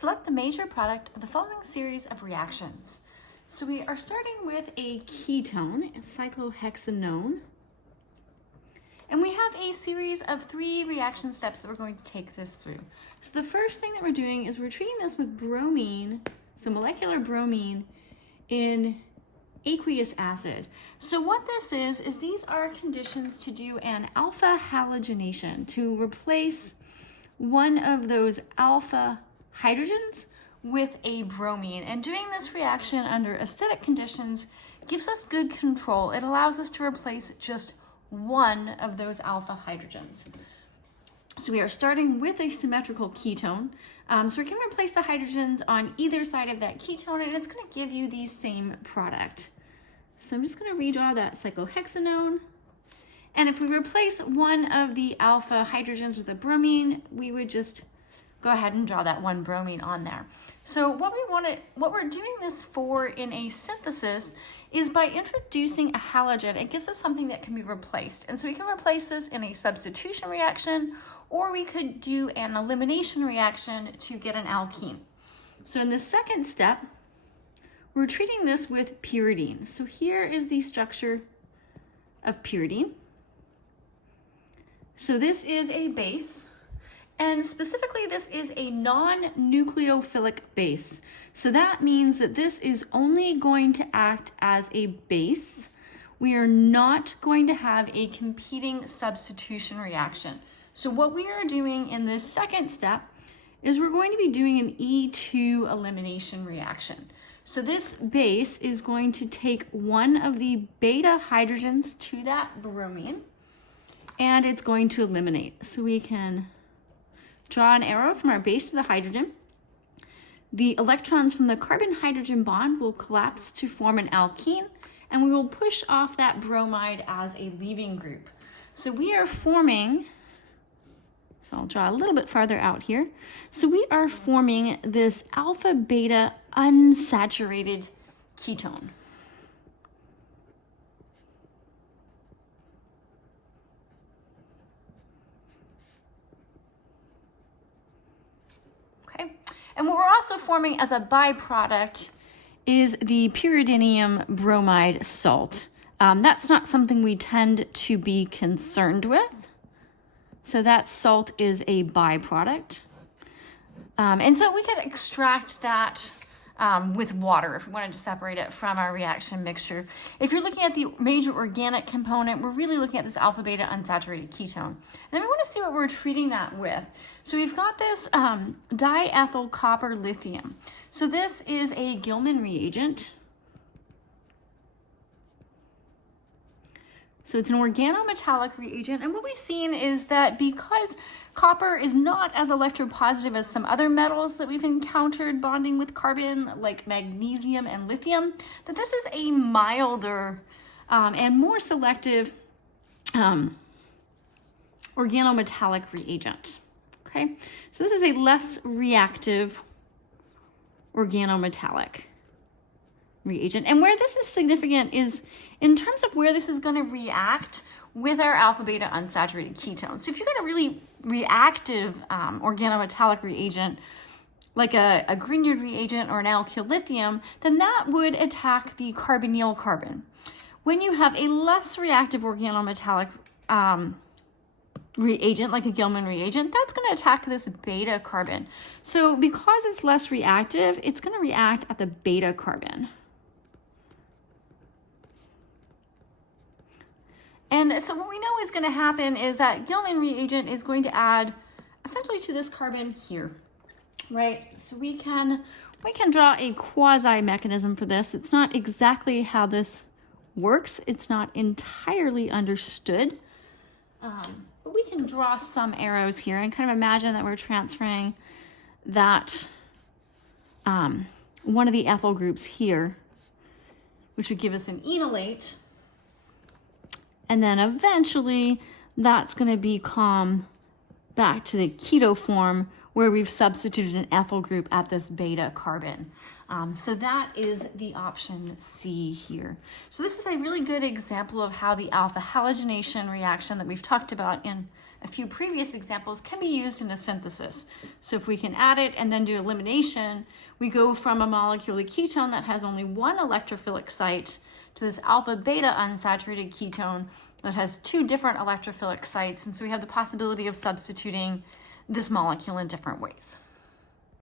Select the major product of the following series of reactions. So we are starting with a ketone, cyclohexanone. And we have a series of 3 reaction steps that we're going to take this through. So the first thing that we're doing is we're treating this with bromine, so molecular bromine in aqueous acid. So what this is these are conditions to do an alpha halogenation, to replace one of those alpha hydrogens with a bromine. And doing this reaction under acidic conditions gives us good control. It allows us to replace just one of those alpha hydrogens. So we are starting with a symmetrical ketone. So we can replace the hydrogens on either side of that ketone, and it's going to give you the same product. So I'm just going to redraw that cyclohexanone. And if we replace one of the alpha hydrogens with a bromine, we would just go ahead and draw that one bromine on there. So what we're doing this for in a synthesis is by introducing a halogen, it gives us something that can be replaced. And so we can replace this in a substitution reaction, or we could do an elimination reaction to get an alkene. So in the second step, we're treating this with pyridine. So here is the structure of pyridine. So this is a base. And specifically, this is a non-nucleophilic base. So that means that this is only going to act as a base. We are not going to have a competing substitution reaction. So what we are doing in this second step is we're going to be doing an E2 elimination reaction. So this base is going to take one of the beta hydrogens to that bromine, and it's going to eliminate. So we can draw an arrow from our base to the hydrogen. The electrons from the carbon-hydrogen bond will collapse to form an alkene, and we will push off that bromide as a leaving group. So we are forming, so I'll draw a little bit farther out here. So we are forming this alpha-beta unsaturated ketone. And what we're also forming as a byproduct is the pyridinium bromide salt. That's not something we tend to be concerned with. So that salt is a byproduct. And so we could extract that with water if we wanted to separate it from our reaction mixture. If you're looking at the major organic component, we're really looking at this alpha beta unsaturated ketone. And then we want to see what we're treating that with. So we've got this diethyl copper lithium. So this is a Gilman reagent. So it's an organometallic reagent, and what we've seen is that because copper is not as electropositive as some other metals that we've encountered bonding with carbon, like magnesium and lithium, that this is a milder and more selective organometallic reagent. Okay, so this is a less reactive organometallic reagent. And where this is significant is in terms of where this is going to react with our alpha beta unsaturated ketone. So if you've got a really reactive organometallic reagent, like a Grignard reagent or an alkyl lithium, then that would attack the carbonyl carbon. When you have a less reactive organometallic reagent, like a Gilman reagent, that's going to attack this beta carbon. So because it's less reactive, it's going to react at the beta carbon. And so what we know is going to happen is that Gilman reagent is going to add essentially to this carbon here, right? So we can draw a quasi mechanism for this. It's not exactly how this works. It's not entirely understood. But we can draw some arrows here and kind of imagine that we're transferring that one of the ethyl groups here, which would give us an enolate. And then eventually that's going to become back to the keto form where we've substituted an ethyl group at this beta carbon. So that is the option C here. So this is a really good example of how the alpha halogenation reaction that we've talked about in a few previous examples, can be used in a synthesis. So if we can add it and then do elimination, we go from a molecular ketone that has only one electrophilic site to this alpha beta unsaturated ketone that has two different electrophilic sites. And so we have the possibility of substituting this molecule in different ways.